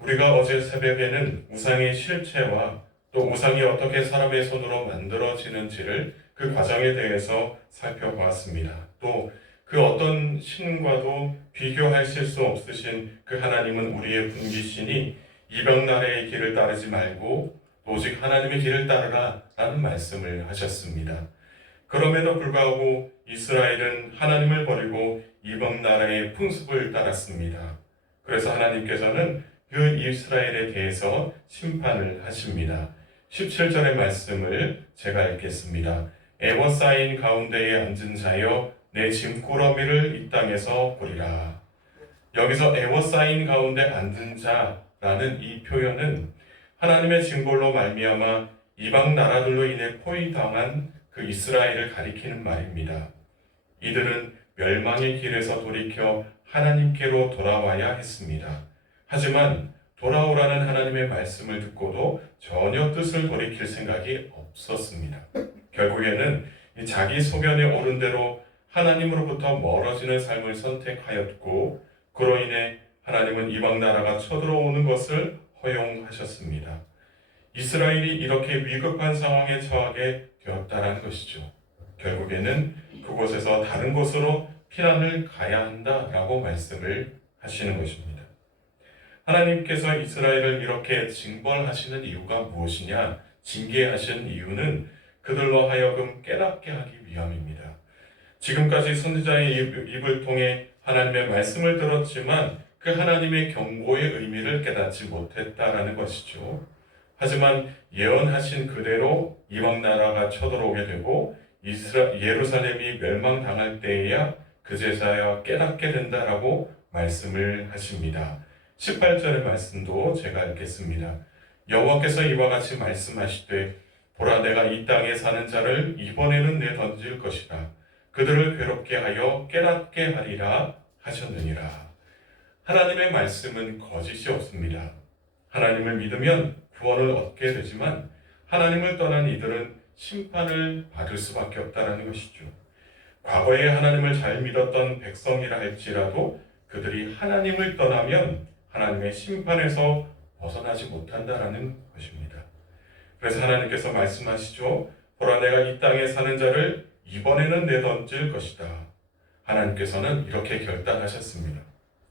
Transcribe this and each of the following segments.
우리가 어제 새벽에는 우상의 실체와 또 우상이 어떻게 사람의 손으로 만들어지는지를 그 과정에 대해서 살펴보았습니다. 또 그 어떤 신과도 비교하실 수 없으신 그 하나님은 우리의 분기시니 이방 나라의 길을 따르지 말고 오직 하나님의 길을 따르라 라는 말씀을 하셨습니다. 그럼에도 불구하고 이스라엘은 하나님을 버리고 이방 나라의 풍습을 따랐습니다. 그래서 하나님께서는 그 이스라엘에 대해서 심판을 하십니다. 17절의 말씀을 제가 읽겠습니다. 에워싸인 가운데에 앉은 자여 내 짐꾸러미를 이 땅에서 보리라. 여기서 에워싸인 가운데 앉은 자라는 이 표현은 하나님의 징벌로 말미암아 이방 나라들로 인해 포위당한 그 이스라엘을 가리키는 말입니다. 이들은 멸망의 길에서 돌이켜 하나님께로 돌아와야 했습니다. 하지만 돌아오라는 하나님의 말씀을 듣고도 전혀 뜻을 돌이킬 생각이 없었습니다. 결국에는 자기 소견에 오른 대로 하나님으로부터 멀어지는 삶을 선택하였고 그로 인해 하나님은 이방 나라가 쳐들어오는 것을 허용하셨습니다. 이스라엘이 이렇게 위급한 상황에 처하게 되었다는 것이죠. 결국에는 그곳에서 다른 곳으로 피난을 가야 한다라고 말씀을 하시는 것입니다. 하나님께서 이스라엘을 이렇게 징벌하시는 이유가 무엇이냐? 징계하신 이유는 그들로 하여금 깨닫게 하기 위함입니다. 지금까지 선지자의 입을 통해 하나님의 말씀을 들었지만 그 하나님의 경고의 의미를 깨닫지 못했다라는 것이죠. 하지만 예언하신 그대로 이방 나라가 쳐들어오게 되고 예루살렘이 멸망당할 때에야 그제서야 깨닫게 된다라고 말씀을 하십니다. 18절의 말씀도 제가 읽겠습니다. 여호와께서 이와 같이 말씀하시되 보라 내가 이 땅에 사는 자를 이번에는 내던질 것이라. 그들을 괴롭게 하여 깨닫게 하리라 하셨느니라. 하나님의 말씀은 거짓이 없습니다. 하나님을 믿으면 구원을 얻게 되지만 하나님을 떠난 이들은 심판을 받을 수밖에 없다는 것이죠. 과거에 하나님을 잘 믿었던 백성이라 할지라도 그들이 하나님을 떠나면 하나님의 심판에서 벗어나지 못한다는 것입니다. 그래서 하나님께서 말씀하시죠. 보라 내가 이 땅에 사는 자를 이번에는 내던질 것이다. 하나님께서는 이렇게 결단하셨습니다.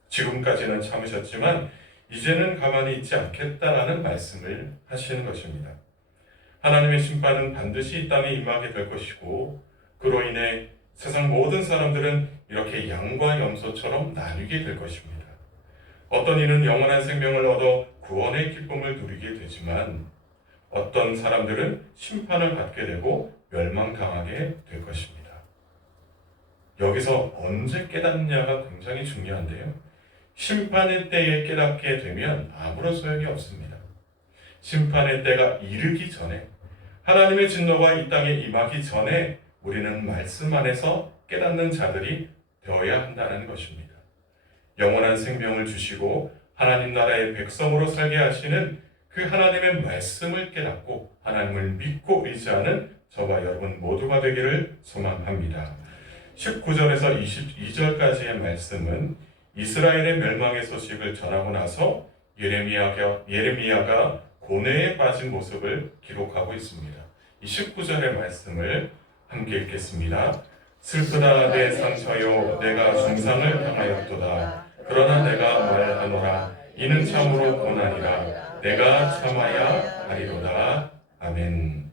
지금까지는 참으셨지만 이제는 가만히 있지 않겠다라는 말씀을 하시는 것입니다. 하나님의 심판은 반드시 이 땅에 임하게 될 것이고 그로 인해 세상 모든 사람들은 이렇게 양과 염소처럼 나뉘게 될 것입니다. 어떤 이는 영원한 생명을 얻어 구원의 기쁨을 누리게 되지만 어떤 사람들은 심판을 받게 되고 멸망당하게 될 것입니다. 여기서 언제 깨닫느냐가 굉장히 중요한데요. 심판의 때에 깨닫게 되면 아무런 소용이 없습니다. 심판의 때가 이르기 전에 하나님의 진노가 이 땅에 임하기 전에 우리는 말씀 안에서 깨닫는 자들이 되어야 한다는 것입니다. 영원한 생명을 주시고 하나님 나라의 백성으로 살게 하시는 그 하나님의 말씀을 깨닫고 하나님을 믿고 의지하는 저와 여러분 모두가 되기를 소망합니다. 19절에서 22절까지의 말씀은 이스라엘의 멸망의 소식을 전하고 나서 예레미야가 고뇌에 빠진 모습을 기록하고 있습니다. 이 19절의 말씀을 함께 읽겠습니다. 슬프다 내 상처요 내가 중상을 당하였도다. 그러나 내가 말하노라 이는 참으로 고난이라 내가 참아야 하리로다. 아멘.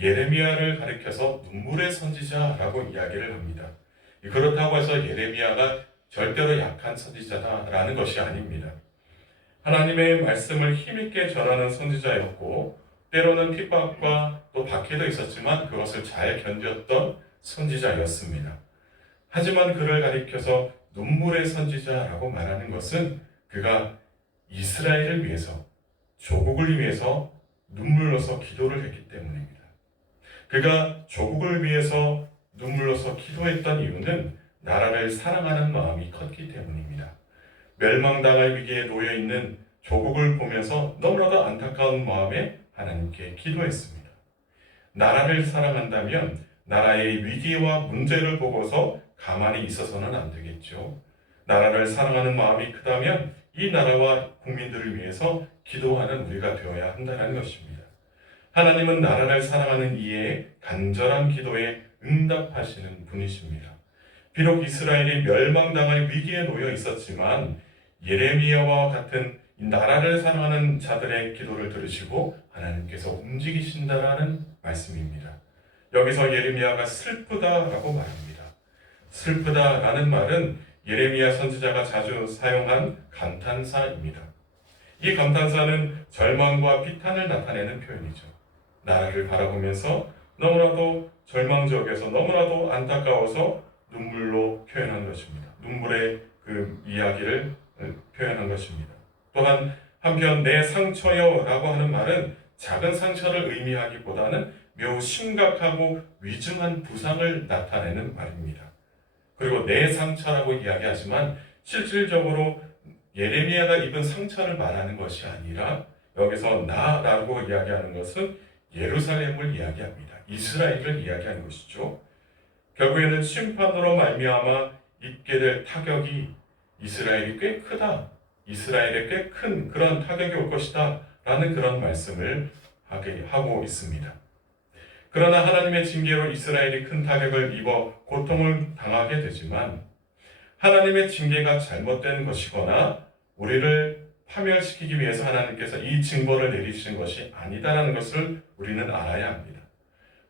예레미야를 가리켜서 눈물의 선지자라고 이야기를 합니다. 그렇다고 해서 예레미야가 절대로 약한 선지자다라는 것이 아닙니다. 하나님의 말씀을 힘있게 전하는 선지자였고 때로는 핍박과 또 박해도 있었지만 그것을 잘 견뎠던 선지자였습니다. 하지만 그를 가리켜서 눈물의 선지자라고 말하는 것은 그가 이스라엘을 위해서 조국을 위해서 눈물로서 기도를 했기 때문입니다. 그가 조국을 위해서 눈물로서 기도했던 이유는 나라를 사랑하는 마음이 컸기 때문입니다. 멸망당할 위기에 놓여 있는 조국을 보면서 너무나도 안타까운 마음에 하나님께 기도했습니다. 나라를 사랑한다면 나라의 위기와 문제를 보고서 가만히 있어서는 안 되겠죠. 나라를 사랑하는 마음이 크다면 이 나라와 국민들을 위해서 기도하는 우리가 되어야 한다는 것입니다. 하나님은 나라를 사랑하는 이의 간절한 기도에 응답하시는 분이십니다. 비록 이스라엘이 멸망당할 위기에 놓여 있었지만 예레미야와 같은 나라를 사랑하는 자들의 기도를 들으시고 하나님께서 움직이신다라는 말씀입니다. 여기서 예레미야가 슬프다라고 말합니다. 슬프다라는 말은 예레미야 선지자가 자주 사용한 감탄사입니다. 이 감탄사는 절망과 비탄을 나타내는 표현이죠. 나라를 바라보면서 너무나도 절망적이어서 너무나도 안타까워서 눈물로 표현한 것입니다. 눈물의 그 이야기를 표현한 것입니다. 또한 한편 내 상처여라고 하는 말은 작은 상처를 의미하기보다는 매우 심각하고 위중한 부상을 나타내는 말입니다. 그리고 내 상처라고 이야기하지만 실질적으로 예레미야가 입은 상처를 말하는 것이 아니라 여기서 나라고 이야기하는 것은 예루살렘을 이야기합니다. 이스라엘을 이야기하는 것이죠. 결국에는 심판으로 말미암아 입게 될 타격이 이스라엘이 꽤 크다. 이스라엘에 꽤 큰 그런 타격이 올 것이다. 라는 그런 말씀을 하고 있습니다. 그러나 하나님의 징계로 이스라엘이 큰 타격을 입어 고통을 당하게 되지만 하나님의 징계가 잘못된 것이거나 우리를 파멸시키기 위해서 하나님께서 이 징벌을 내리시는 것이 아니다라는 것을 우리는 알아야 합니다.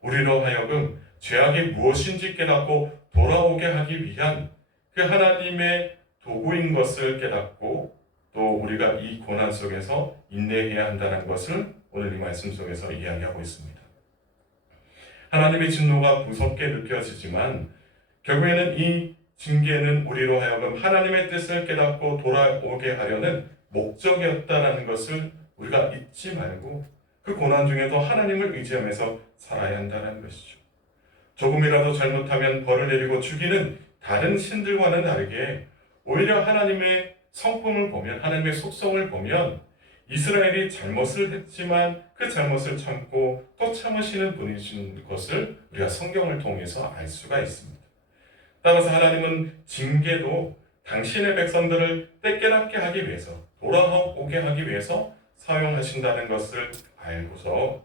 우리로 하여금 죄악이 무엇인지 깨닫고 돌아오게 하기 위한 그 하나님의 도구인 것을 깨닫고 또 우리가 이 고난 속에서 인내해야 한다는 것을 오늘 이 말씀 속에서 이야기하고 있습니다. 하나님의 진노가 무섭게 느껴지지만 결국에는 이 징계는 우리로 하여금 하나님의 뜻을 깨닫고 돌아오게 하려는 목적이었다라는 것을 우리가 잊지 말고 그 고난 중에도 하나님을 의지하면서 살아야 한다는 것이죠. 조금이라도 잘못하면 벌을 내리고 죽이는 다른 신들과는 다르게 오히려 하나님의 성품을 보면 하나님의 속성을 보면 이스라엘이 잘못을 했지만 그 잘못을 참고 또 참으시는 분이신 것을 우리가 성경을 통해서 알 수가 있습니다. 따라서 하나님은 징계도 당신의 백성들을 깨닫게 하기 위해서 돌아오게 하기 위해서 사용하신다는 것을 알고서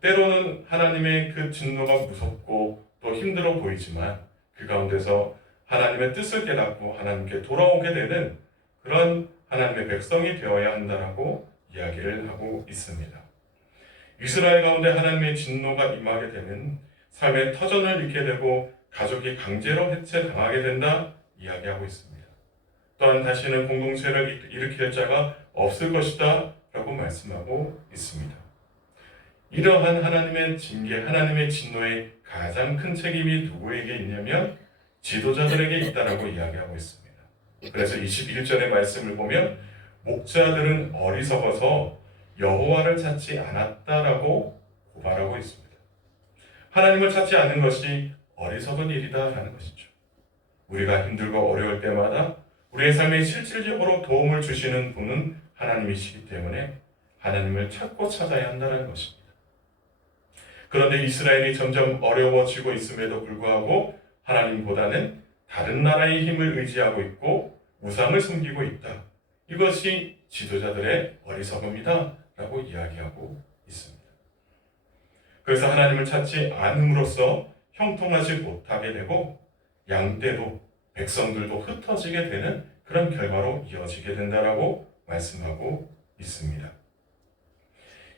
때로는 하나님의 그 진노가 무섭고 또 힘들어 보이지만 그 가운데서 하나님의 뜻을 깨닫고 하나님께 돌아오게 되는 그런 하나님의 백성이 되어야 한다라고 이야기를 하고 있습니다. 이스라엘 가운데 하나님의 진노가 임하게 되면 삶의 터전을 잃게 되고 가족이 강제로 해체당하게 된다 이야기하고 있습니다. 또한 다시는 공동체를 일으킬 자가 없을 것이다 라고 말씀하고 있습니다. 이러한 하나님의 징계, 하나님의 진노의 가장 큰 책임이 누구에게 있냐면 지도자들에게 있다라고 이야기하고 있습니다. 그래서 21절의 말씀을 보면 목자들은 어리석어서 여호와를 찾지 않았다라고 고발하고 있습니다. 하나님을 찾지 않는 것이 어리석은 일이다라는 것이죠. 우리가 힘들고 어려울 때마다 우리의 삶에 실질적으로 도움을 주시는 분은 하나님이시기 때문에 하나님을 찾고 찾아야 한다는 것입니다. 그런데 이스라엘이 점점 어려워지고 있음에도 불구하고 하나님보다는 다른 나라의 힘을 의지하고 있고 우상을 섬기고 있다. 이것이 지도자들의 어리석음이다 라고 이야기하고 있습니다. 그래서 하나님을 찾지 않음으로써 형통하지 못하게 되고 양떼도 백성들도 흩어지게 되는 그런 결과로 이어지게 된다라고 말씀하고 있습니다.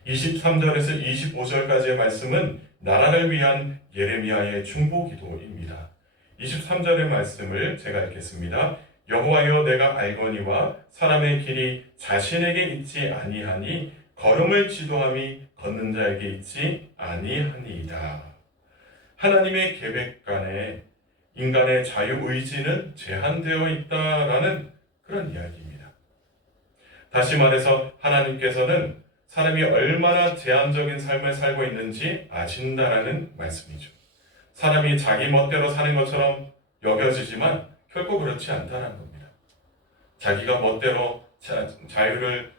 23절에서 25절까지의 말씀은 나라를 위한 예레미야의 중보기도입니다. 23절의 말씀을 제가 읽겠습니다. 여호와여 내가 알거니와 사람의 길이 자신에게 있지 아니하니 걸음을 지도함이 걷는 자에게 있지 아니하니이다. 하나님의 계획간에 인간의 자유의지는 제한되어 있다라는 그런 이야기입니다. 다시 말해서 하나님께서는 사람이 얼마나 제한적인 삶을 살고 있는지 아신다라는 말씀이죠. 사람이 자기 멋대로 사는 것처럼 여겨지지만 결코 그렇지 않다는 겁니다. 자기가 멋대로 자유를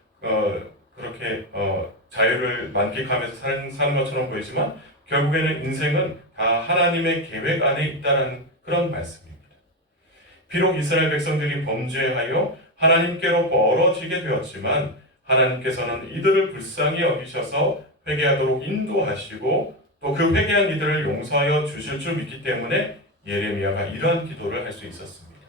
자유를 만끽하면서 사는 것처럼 보이지만 결국에는 인생은 다 하나님의 계획 안에 있다는 그런 말씀입니다. 비록 이스라엘 백성들이 범죄하여 하나님께로 멀어지게 되었지만 하나님께서는 이들을 불쌍히 여기셔서 회개하도록 인도하시고 또 그 회개한 이들을 용서하여 주실 줄 믿기 때문에 예레미야가 이러한 기도를 할 수 있었습니다.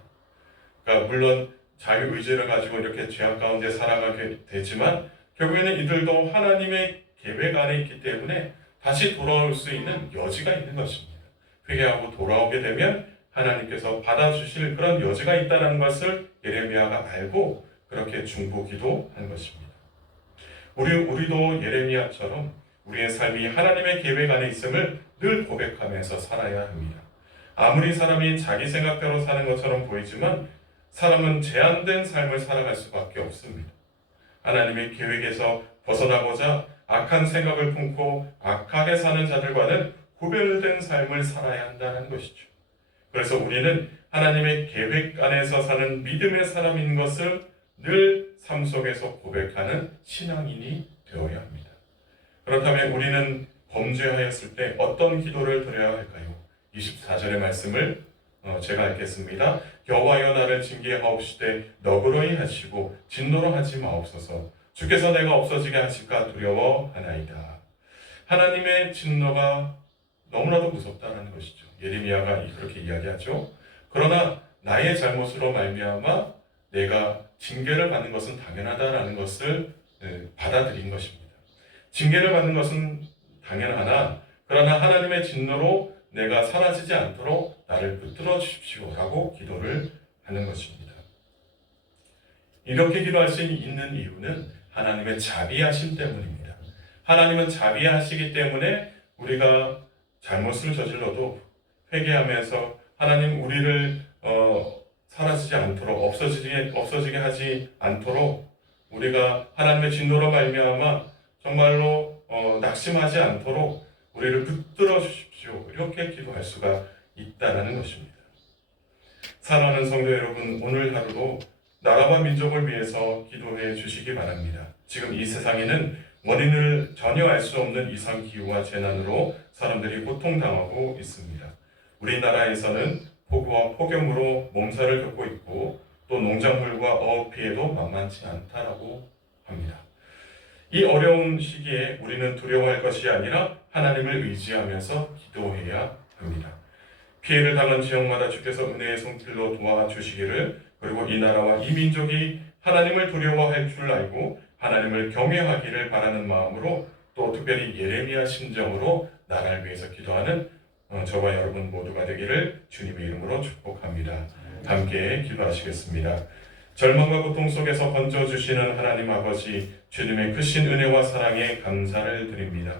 그러니까 물론 자유 의지를 가지고 이렇게 죄악 가운데 살아가게 되지만 결국에는 이들도 하나님의 계획 안에 있기 때문에 다시 돌아올 수 있는 여지가 있는 것입니다. 회개하고 돌아오게 되면 하나님께서 받아주실 그런 여지가 있다는 것을 예레미야가 알고 그렇게 중보기도한 것입니다. 우리도 예레미야처럼 우리의 삶이 하나님의 계획 안에 있음을 늘 고백하면서 살아야 합니다. 아무리 사람이 자기 생각대로 사는 것처럼 보이지만 사람은 제한된 삶을 살아갈 수밖에 없습니다. 하나님의 계획에서 벗어나고자 악한 생각을 품고 악하게 사는 자들과는 구별된 삶을 살아야 한다는 것이죠. 그래서 우리는 하나님의 계획 안에서 사는 믿음의 사람인 것을 늘 삶 속에서 고백하는 신앙인이 되어야 합니다. 그렇다면 우리는 범죄하였을 때 어떤 기도를 드려야 할까요? 24절의 말씀을 제가 읽겠습니다. 여호와여 나를 징계하옵시되 너그러이 하시고 진노로 하지 마옵소서. 주께서 내가 없어지게 하실까 두려워하나이다. 하나님의 진노가 너무나도 무섭다는 것이죠. 예레미야가 그렇게 이야기하죠. 그러나 나의 잘못으로 말미암아 내가 징계를 받는 것은 당연하다라는 것을 받아들인 것입니다. 징계를 받는 것은 당연하나 그러나 하나님의 진노로 내가 사라지지 않도록 나를 붙들어 주십시오라고 기도를 하는 것입니다. 이렇게 기도할 수 있는 이유는 하나님의 자비하심 때문입니다. 하나님은 자비하시기 때문에 우리가 잘못을 저질러도 회개하면서 하나님 우리를 사라지지 않도록 없어지게 하지 않도록 우리가 하나님의 진노로 말미암아 정말로 낙심하지 않도록 우리를 붙들어 주십시오. 이렇게 기도할 수가 있다는 것입니다. 사랑하는 성도 여러분, 오늘 하루도 나라와 민족을 위해서 기도해 주시기 바랍니다. 지금 이 세상에는 원인을 전혀 알 수 없는 이상기후와 재난으로 사람들이 고통당하고 있습니다. 우리나라에서는 폭우와 폭염으로 몸살을 겪고 있고 또 농작물과 어업 피해도 만만치 않다라고 합니다. 이 어려운 시기에 우리는 두려워할 것이 아니라 하나님을 의지하면서 기도해야 합니다. 피해를 당한 지역마다 주께서 은혜의 손길로 도와주시기를, 그리고 이 나라와 이 민족이 하나님을 두려워할 줄 알고 하나님을 경외하기를 바라는 마음으로 또 특별히 예레미야 심정으로 나라를 위해서 기도하는 저와 여러분 모두가 되기를 주님의 이름으로 축복합니다. 함께 기도하시겠습니다. 절망과 고통 속에서 건져주시는 하나님 아버지, 주님의 크신 은혜와 사랑에 감사를 드립니다.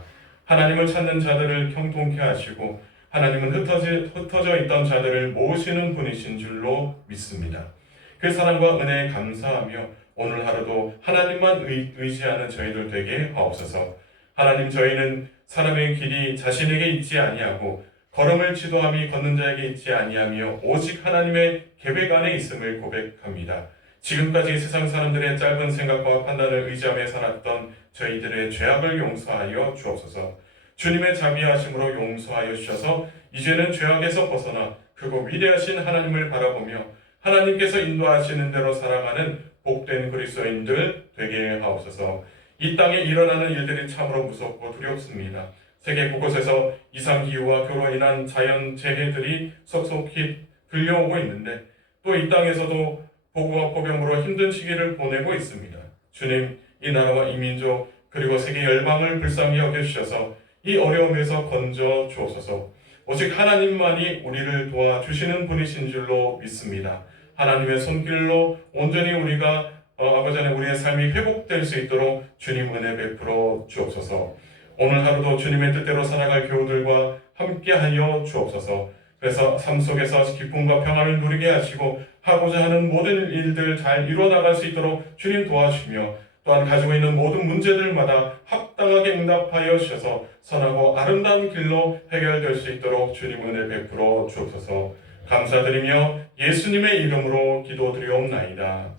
하나님을 찾는 자들을 형통케 하시고 하나님은 흩어져 있던 자들을 모으시는 분이신 줄로 믿습니다. 그 사랑과 은혜에 감사하며 오늘 하루도 하나님만 의지하는 저희들 되게 하옵소서. 하나님, 저희는 사람의 길이 자신에게 있지 아니하고 걸음을 지도함이 걷는 자에게 있지 아니하며 오직 하나님의 계획 안에 있음을 고백합니다. 지금까지 세상 사람들의 짧은 생각과 판단을 의지하며 살았던 저희들의 죄악을 용서하여 주옵소서. 주님의 자비하심으로 용서하여 주셔서 이제는 죄악에서 벗어나 크고 위대하신 하나님을 바라보며 하나님께서 인도하시는 대로 살아가는 복된 그리스도인들 되게 하옵소서. 이 땅에 일어나는 일들이 참으로 무섭고 두렵습니다. 세계 곳곳에서 이상기후와 그로 인한 자연재해들이 속속히 들려오고 있는데 또 이 땅에서도 폭우와 폭염으로 힘든 시기를 보내고 있습니다. 주님, 이 나라와 이 민족 그리고 세계 열방을 불쌍히 여겨주셔서 이 어려움에서 건져 주옵소서. 오직 하나님만이 우리를 도와주시는 분이신 줄로 믿습니다. 하나님의 손길로 온전히 우리가 아버지 안에 우리의 삶이 회복될 수 있도록 주님 은혜 베풀어 주옵소서. 오늘 하루도 주님의 뜻대로 살아갈 교우들과 함께하여 주옵소서. 그래서 삶 속에서 기쁨과 평안을 누리게 하시고 하고자 하는 모든 일들 잘 이루어나갈 수 있도록 주님 도와주시며 또한 가지고 있는 모든 문제들마다 합당하게 응답하여 주셔서 선하고 아름다운 길로 해결될 수 있도록 주님 은혜 베풀어 주옵소서. 감사드리며 예수님의 이름으로 기도드리옵나이다.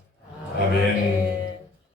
아멘.